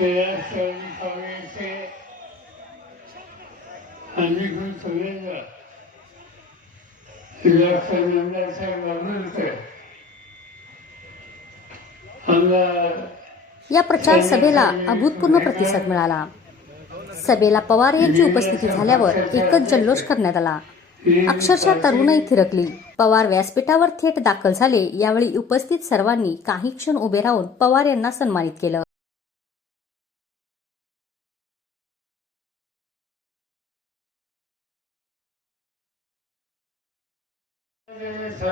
राष्ट्रवादी काँग्रेसचे अधिकृत उमेदवार आंबेडकर आमदार या प्रचार सभेला अभूतपूर्व प्रतिसाद मिळाला. सभेला पवार यांची उपस्थिती झाल्यावर एकच जल्लोष करण्यात आला. अक्षरशः तरुणही थिरकली. पवार व्यासपीठावर थेट दाखल झाले यावेळी उपस्थित सर्वांनी काही क्षण उभे राहून पवार यांना सन्मानित केलं.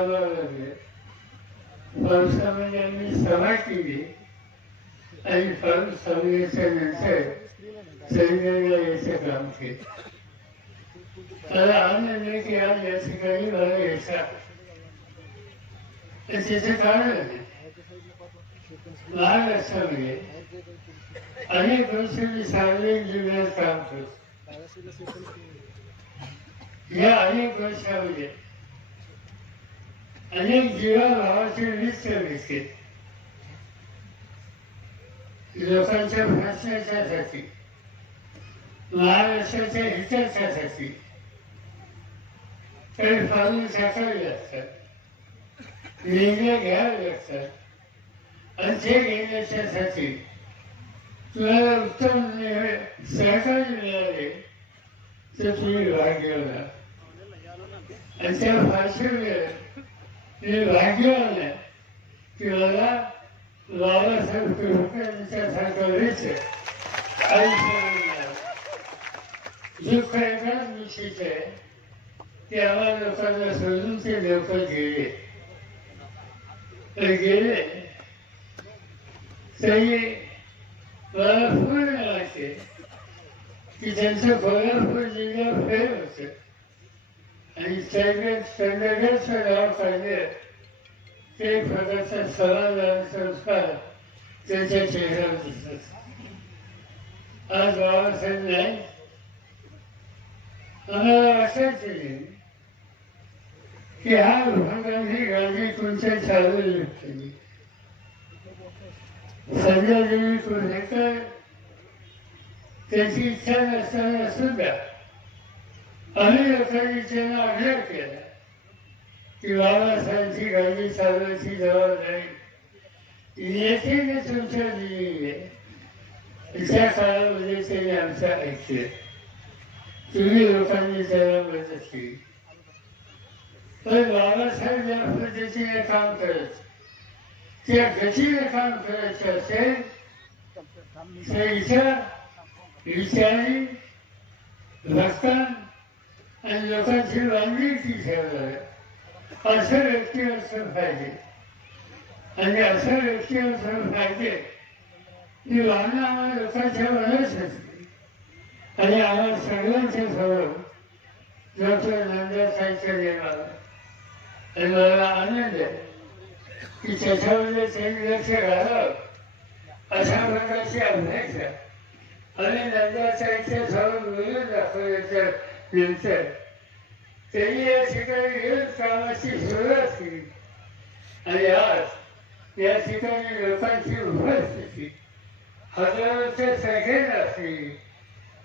सभा लागले पावसामध्ये यांनी सभा केली. आणि पाऊस नंतर सैन्याला यायचं काम केलं. आनंद आहे की आज या ठिकाणी मला यायचा. त्याचं कारण आहे. अनेक वर्षांनी सार्वजनिक जीवनात काम करतो. या अनेक वर्षामध्ये अनेक जीवाभावाचे वीज विकते लोकांच्या प्रश्नाच्यासाठी महाराष्ट्राच्या हिताच्यासाठी काही पाऊल टाकावे लागतात निर्णय घ्यावे लागतात आणि ते घेण्याच्यासाठी तुम्हाला उत्तम निर्णय सहकार्य मिळाले तर तुम्ही भाग भाग्यवान आणि त्या फारशे वेळ हे भाग्यवान आहे की मला बाबासाहेब कुलकर्णीच्यासारखं व्हायचं. आयुष्य जो दुःख निश्चित आहे ते आम्हाला लोकांना सोडून ते लोक गेले. तर गेले. तरी मला पूर्ण वाटते की त्यांचं कोल्हापूर जिल्ह्यात फेर होतं. आणि सगळ्यात संदर्भाचं नाव पाहिजे. ते एक प्रकारचा समाधान संस्कार त्याच्या चेहऱ्यावर दिसत आज बाबासाहेब नाही. आम्हाला वाटायचं की हा भागाने गांधी तुमच्या चालू केली संजय देवी कुर्लेकर त्याची इच्छा नसताना सुद्धा आम्ही लोकांनी त्यांना केला. की बाबासाहेबांची गाडी चालवायची जबाबदारी. येथे मी तुमच्या दिली आहे त्या काळामध्ये त्यांनी आमच्या ऐकले. तुम्ही लोकांनी त्याला मदत केली. पण बाबासाहेब ज्या पद्धतीने काम करत त्या गतीने काम करायचं असेल तर इथं विचारी भक्तां आणि लोकांची बांधिलकी ठेवणार असं व्यक्ती असं पाहिजे. आणि असं व्यक्ती असं पाहिजे की भावना आम्हाला लोकांच्या मनात असते आणि आम्हाला सगळ्यांच्या समोर डॉक्टर नंदासाईच्या देणार आणि मला आनंद आहे की त्याच्यामध्ये त्यांनी लक्ष घालावं अशा प्रकारची अभ्यास आहे आणि नंदासाईच्या समोर मिळून दाखवल्याच्या नंतर त्यांनी या ठिकाणी येऊन कामाची सुरुवात केली. आणि आज या ठिकाणी लोकांची उपस्थिती. हजारोच्या संख्येने असली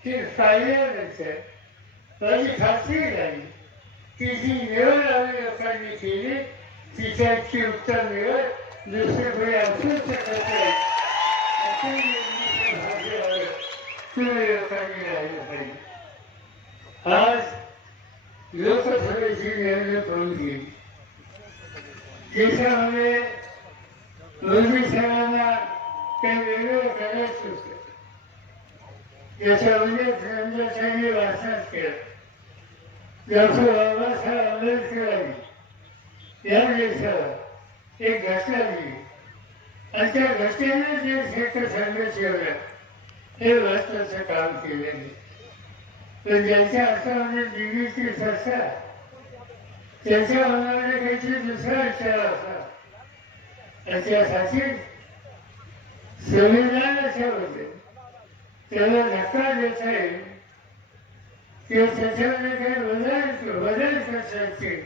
ती पाहिल्यानंतर माझी खात्री झाली की जी निवड आम्ही लोकांनी केली तिच्याची उत्तम निवड दुसरीकडे असूच शकत नाही अशी निर्मिती तुम्ही लोकांनी राहिलं पाहिजे. आज लोकसभेची निवडणूक करून गेली देशामध्ये मोदी साहेबांना काही वेगळं करायचं होतं. याच्यामध्ये धनंजयसाहेबांनी वाचनात केलं. डॉक्टर बाबासाहेब आंबेडकरांनी या देशाला एक घटना दिली. आणि त्या घटनेने जे क्षेत्र संघ ठेवलं हे महत्वाचं काम केलेलं तर ज्यांच्या हातामध्ये दिल्लीची म्हणजे संस्था त्यांच्या मनामध्ये काहीतरी दुसरा विचार असा. त्याच्यासाठी संविधान असे होते. त्याला धक्का देता येईल. किंवा त्याच्यामध्ये काही बदल बदल करता येतील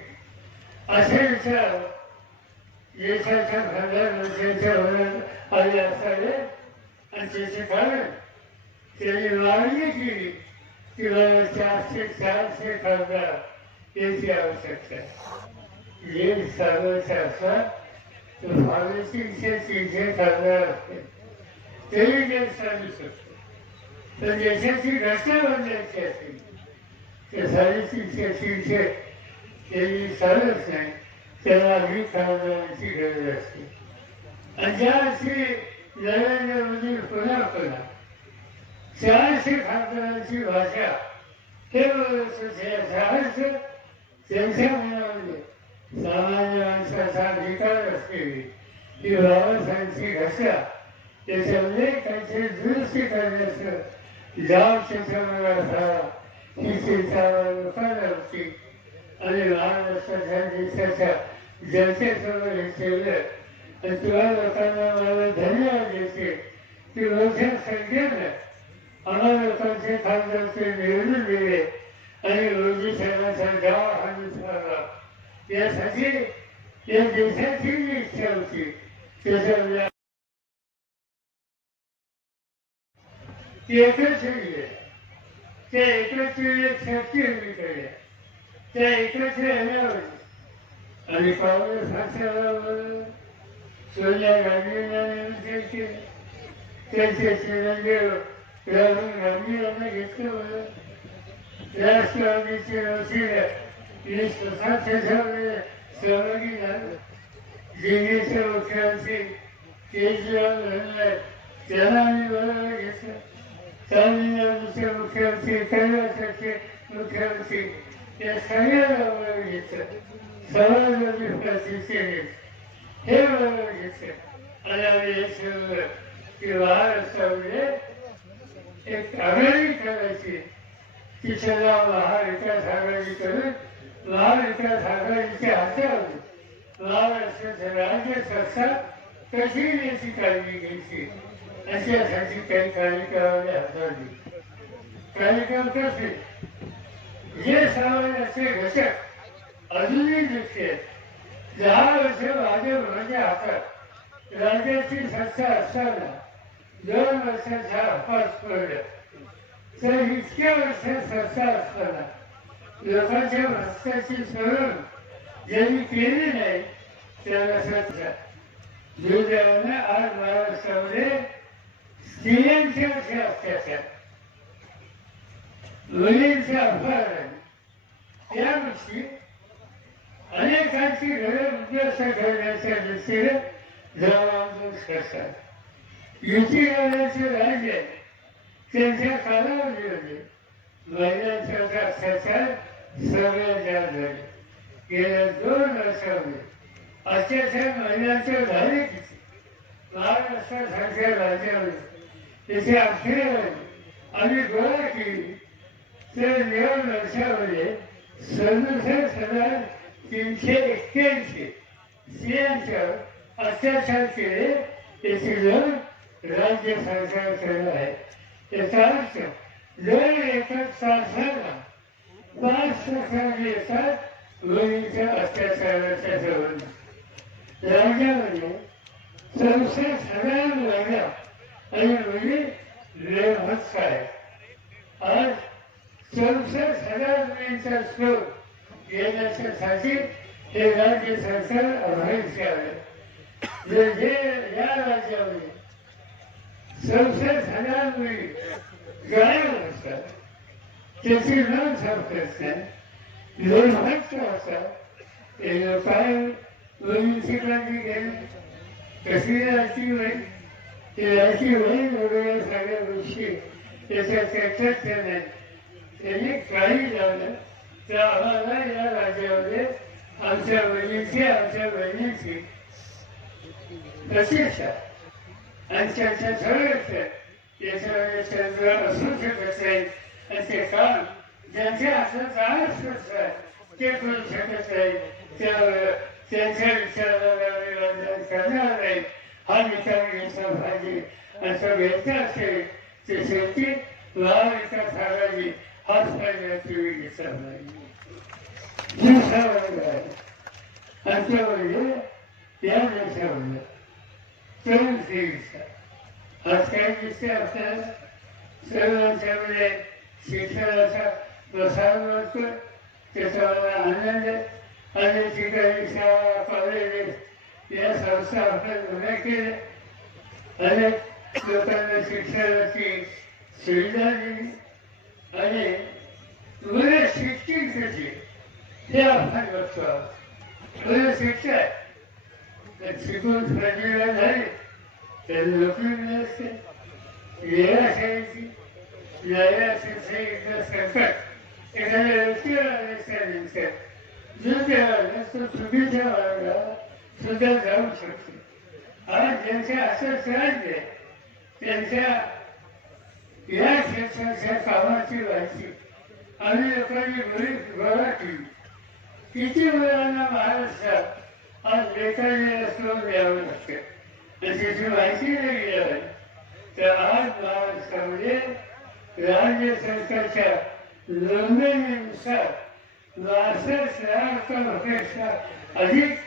असे विचार देशाच्या प्रधानमंत्र्यांच्या मनात आले असावे आणि त्याचे कारण त्यांनी मागणी केली तिला चारशे चारशे खासदार याची आवश्यकता आहे. जे असतात तर फार्मसीचे तीनशे खासदार असते तेही ते चालू शकतो. तर देशाची रचना बनवायची असेल तर साडेतीनशे तीनशे त्यांनी चालत नाही. त्याला अधिक खासदारांची गरज असते. आणि ज्या अशी नरेंद्र मोदी पुन्हा पुन्हा चारशे खासदारांची भाषा हे सहर्ष त्यांच्या मनामध्ये सामान्य माणसाचा अधिकार असलेली ही बाबासाहेबांची भाषा त्याच्यामध्ये त्यांचे दुरुस्ती करण्याचं जाव त्याच्यामध्ये असावा ही चिंता लोकांना होती. आणि महाराष्ट्राच्या देशाच्या जनतेसमोर हे केलं आणि तुला लोकांना मला धन्यवाद देते. की मोठ्या संख्येनं आम्हा लोकांचे खासदारचे निवडून दिले आणि रोजी साहेबांचा गाव हानी झाला यासाठी या देशाची जी इच्छा होती त्याच्या ती एकच आहे. त्या एकच शक्ती उभी केली त्या एकच येण्यावर आणि काँग्रेस पक्षाबरोबर सोनिया गांधींना निमंत्रण केलं त्यांचे चिरंजीव राहुल घेतलं होतं राष्ट्रवादीचे वकील मी स्वतः त्याच्यामध्ये सहभागी झालो दिल्लीचे मुख्यमंत्री केजरीवाल म्हणले त्यांना आम्ही बरोबर घेतलं. तामिळनाडूचे मुख्यमंत्री कैलासाचे मुख्यमंत्री या सगळ्याला बरोबर घेतलं समाजवादी पार्टीचे हे बरोबर घेतलं. आणि आम्ही हे शिवलं की महाराष्ट्रामध्ये एक आघाडी करायची तिच्याला महाविकास आघाडी करून महाविकास आघाडीच्या हातावर महाराष्ट्राचं राज्य सरकार कशी याची काळजी घ्यायची अशासाठी काही कार्यक्रमाने हाताळली कार्यक्रम कसे जे समाजाचे घटक अजूनही दिसते दहा वर्ष भाजप म्हणजे हातात राज्याची सत्ता असताना दोन वर्षाच्या अपास पडलं. तर इतक्या वर्ष सत्ता असताना लोकांच्या भ्रष्टाची सोडून ज्यांनी केली नाही त्याला सध्या दुर्दैवानं आज महाराष्ट्रामध्ये स्त्रियांचे असे अत्याचार मुलींचे अपहरण या गोष्टी अनेकांची घरे उद्ध्वस्त ठरण्याच्या दृष्टीने जबाबदार करतात युतीवाल्याचे राज्य त्यांच्या कालावधीमध्ये महिलांच्या अत्याचार सगळ्यात जास्त झाले. गेल्या दोन वर्षामध्ये अत्याचार महिलांचे झाले किती महाराष्ट्रासारख्या राज्यामध्ये त्याची आखेर आम्ही गोळा केली. तर दोन वर्षामध्ये सदुसष्ट हजार तीनशे एक्क्याऐंशी स्त्रियांच्या अत्याचार केले. त्याची नोंद राज्य सरकार सरकारकडे आहे. त्याचा अर्थ जर एका तासाला पाच सरकार येतात मुलींच्या अत्याचाराच्या जवळ राज्यामध्ये चौसष्ट हजार महिला आणि मुली निर्भत्स आहेत आज चौसष्ट हजार मुलींचा स्रोत येण्याच्यासाठी हे राज्य सरकार अभ्यास आहे जे म्हणजे या चौसष्ट हजार मुली गायब असतात त्याची नोंद सापडत नाही निर्भत्स असतात ते काय मुलींची काळजी घेणे कशी राहायची होईल ती राहायची होईल वगैरे सगळ्या गोष्टी. त्याच्या चर्चेच्या नाही. त्यांनी काही लावलं. तर आम्हाला या राज्यामध्ये आमच्या बहिणीची आमच्या बहिणीची प्रतीक्षा आणि त्याच्या ठरवत याच्यामध्ये चंद्र असू शकत नाही आणि ते काम ज्यांच्या हातात ते करू शकत नाही. त्यावर त्यांच्या विचाराला करणार नाही. हा विचार घ्यायचा पाहिजे असं घ्यायचं असेल ते शेवटी महाविकास आघाडी हाच पाहिजे वेळ म्हणजे, घेतला आमच्या म्हणजे या देशामध्ये तरुण स्त्रीचा आजकाल दिसते आपल्याला सर्वांच्यामध्ये शिक्षणाचा प्रसार होतोय त्याचा मला आनंद आहे अनेक ठिकाणी शाळा कॉलेजेस या संस्था आपण उभ्या केल्या अनेक लोकांना शिक्षणाची सुविधा दिली आणि मुलं शिक्षण कशी हे आपण बघतो आहोत मुलं शिक्षण शिकून प्रतिभा झाली तर नोकरी मिळते एकदा एखाद्या व्यक्तीला जो त्याला चुकीच्या सुद्धा जाऊ आज ज्यांच्या असं त्यांच्या या क्षेत्राच्या कामाची व्हायची आम्ही लोकांनी बरीच गोळा केली. किती मुलांना महाराष्ट्रात आज बेकारी स्लोन द्यावं लागतं त्याची माहिती नाही मिळाली तर आज महाराष्ट्रामध्ये राज्य सरकारच्या नोंदणीनुसार बासष्ट लाखापेक्षा अधिक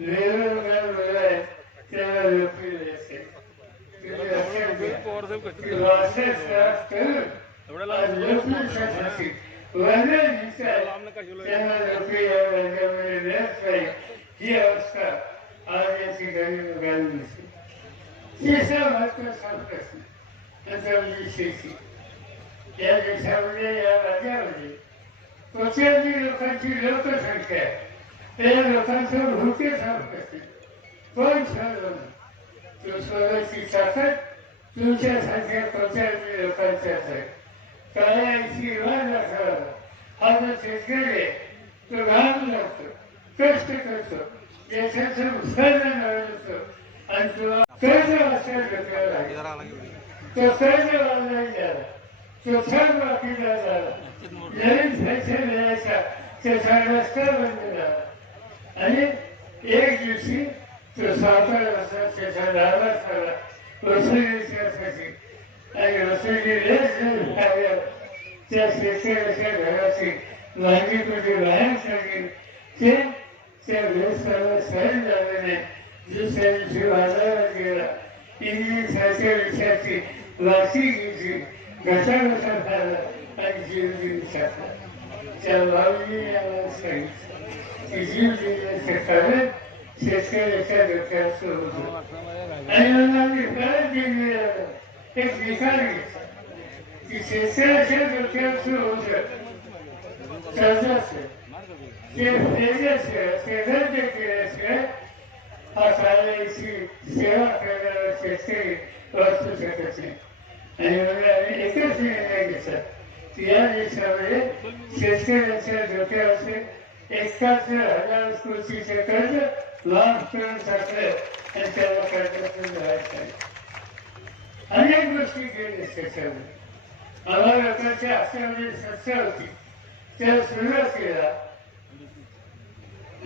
बेरोजगार मुलं आहेत त्याला नोकरी मिळते तुम्ही लक्षात घ्या की बासष्ट लाख तरुण आज वर्णन दिसतात त्यांना नोकरी या राज्यामध्ये मिळत नाही ही अवस्था आज या ठिकाणी बघायला दिसते तिसरा महत्त्वाचा प्रश्न। त्याचा म्हणजे शेती या देशामध्ये या राज्यामध्ये कोट्यावधी लोकांची लोकसंख्या आहे त्या लोकांचं भूके साफ कोण ठरवलं तो स्वतःची ताकद तुमच्यासारख्या कोट्यावधी लोकांच्याच आहे काळ्याची इमान हा जो शेतकरी आहे तो घाम लागतो कष्ट करतो देशाचं उत्पादन वाढवतो आणि तुला कर्ज असेल डोक्यावर आहे तो कर्ज वाढला गेला तो थर बाकीचा झाला नवीन पैसे मिळायचा त्याचा रस्ता बंद झाला आणि एक दिवशी तो सावकार असा त्याचा दावा झाला वसुलीच्यासाठी आणि वसुली लेस झाल्यावर त्या शेतकऱ्याच्या घराची मागणी कुठे बाहेर काढली ते त्या व्यवस्थाला सहन झालं नाही दुसऱ्या दिवशी बाजारात गेला इंग्लिशाच्या विषयाची वाची घेतली घसा घसा खाला आणि जीव देऊन टाकला त्या बाबूजी याला सांगितलं की जीव देण्याचं कारण शेतकऱ्याच्या डोक्याचं होतं आणि मला मी परत दिलेलं एक विचार घेतला की शेतकऱ्याच्या डोक्याचं होतं कर्जाचं ते फेडल्याशिवाय ते रद्द केल्याशिवाय हा कायद्याची सेवा करणारा शेतकरी वाचू शकत नाही आणि म्हणून आम्ही एकच निर्णय घेतला की या देशामध्ये शेतकऱ्यांच्या डोक्यावरचे एकाहत्तर हजार कोटीचे कर्ज माफ करून टाकलं आणि त्याला कर्जातून राहायचं आहे. अनेक गोष्टी केल्या त्याच्यामध्ये आम्हाला लोकांच्या हातामध्ये सत्ता होती त्या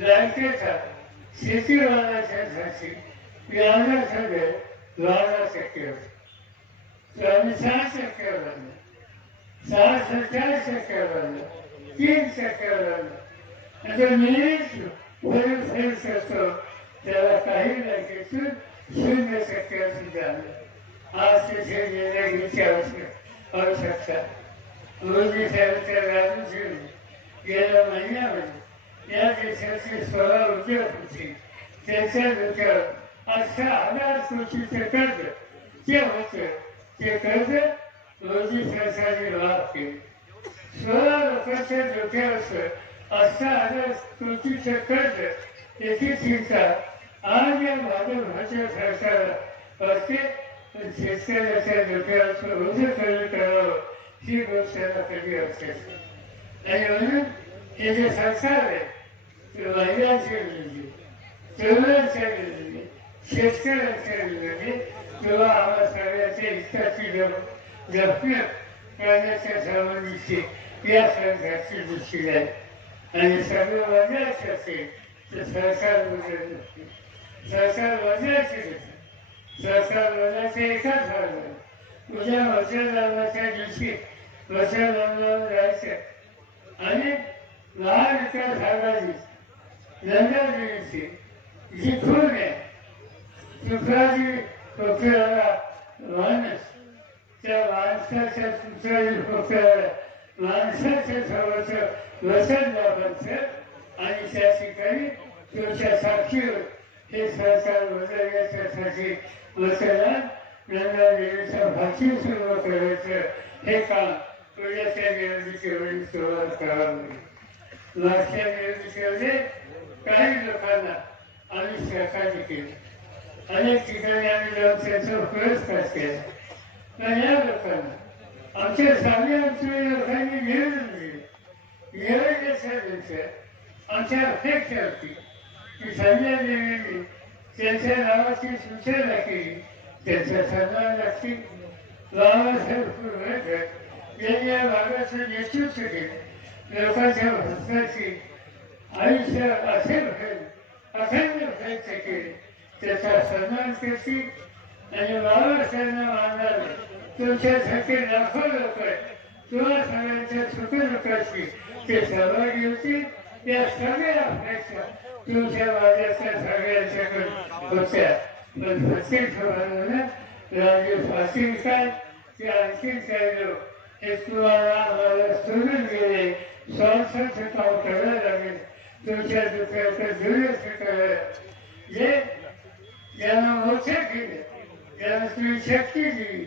सुरुवातीला बँकेचा शेतीमालाच्यासाठी व्याजाचा दर बारा टक्के होता तर आम्ही सहा टक्के सहा सत्तावीस टक्के वाढलो तीन टक्के वाढलो आता नेहमीच फेर करतो त्याला काही बँकेतून शून्य टक्क्यावर सुद्धा आज तिथे निर्णय घ्यायची आवश्यक आवश्यकता मोदी साहेबच्या राजूचे गेल्या महिन्यामध्ये या देशाचे सोळा उद्योगपती त्याच्या डोक्यावर अठरा हजार कोटीचे कर्ज जे ते कर्ज मोदी सरकारने माफ केले. सोळा लोकांच्या डोक्यावर अठरा हजार कोटीचे कर्ज याची चिंता आज या सरकारला वाटते पण शेतकऱ्याच्या डोक्यावर करावं ही गोष्ट कधी आणि म्हणून हे जे संसार आहे ते महिलांच्या विरोधी तरुणांच्या विरोधी शेतकऱ्यांच्या विरोधी सगळ्याच्या हिताची जप करण्याच्या संबंधीची या सरकारची दृष्टी आहे आणि सगळं वजायचं असेल तर सरकार वजन सरकार वजायचे सरकार एकाच भाग उद्या मतदानाच्या दिवशी मतदानावर जायचं आणि महाविकास आघाडी लंडन दिवशी जी खून आहे पक्षाला माणूस त्या माणसाच्या सुचलेली फक्त माणसाच्या सर्वच वसन लाभायचं आणि त्या ठिकाणी तुमच्या साक्षीवर हे सरकार बदलण्यासाठी वचना नंदा देवीचा भाषी सुरू करायचं हे काम पुण्याच्या निवडणुकीवरील सुरुवात करावी. मागच्या निवडणुकीमध्ये काही लोकांना आम्ही सहकार्य केलं. अनेक ठिकाणी आम्ही जाऊन त्यांचा पुरस्कार केला? पण या लोकांना आमच्या सामने आमच्या लोकांनी निवेदन दिले. निवडण्याच्या आमच्या अपेक्षा होती की संजय देवींनी त्यांच्या नावाची सूचना केली. त्यांचा सन्मान लागतील बाबासाहेब कुलकर्णी यांनी या भागाचं नेतृत्व केलं. लोकांच्या भक्ताची आयुष्य असे भेद अखंड प्रयत्न केले त्याचा सन्मान करतील आणि बाबासाहेबांना मानणारे तुमच्यासाठी लाखो लोक आहेत. तुम्हा सगळ्यांच्या छोट्या लोकांशी ते सहभागी होतील. या सगळ्या अपेक्षा तुमच्या माझ्याच्या सगळ्यांच्याकडे होत्या. पण प्रत्येक समाजाला राजे फाशील काय? ते आणखी काय लोक हे तुम्हाला आम्हाला सोडून गेले. स्वार्थाचं काम करायला लागेल. तुमच्या दुःखाचं दुर्लक्ष करायला जे ज्यांना मोठं केलं ज्यांना तुम्ही शक्ती दिली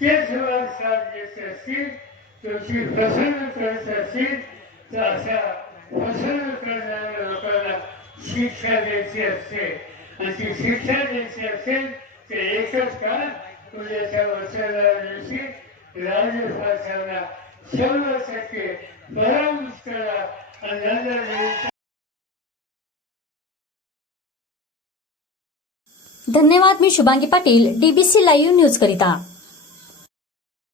ते तुम्हाला साथ देत असतील तुमची प्रसन्न करत असतील तर अशा प्रसन्न करणाऱ्या लोकांना शिक्षा द्यायची असते आणि ती शिक्षा द्यायची असेल तर एकच का उद्याच्या वर्षाला दिवशी राजभाषाला शंभर टक्के परामर्श करा आणि नंतर धन्यवाद मी Shubhangi Patil DBC live news करिता.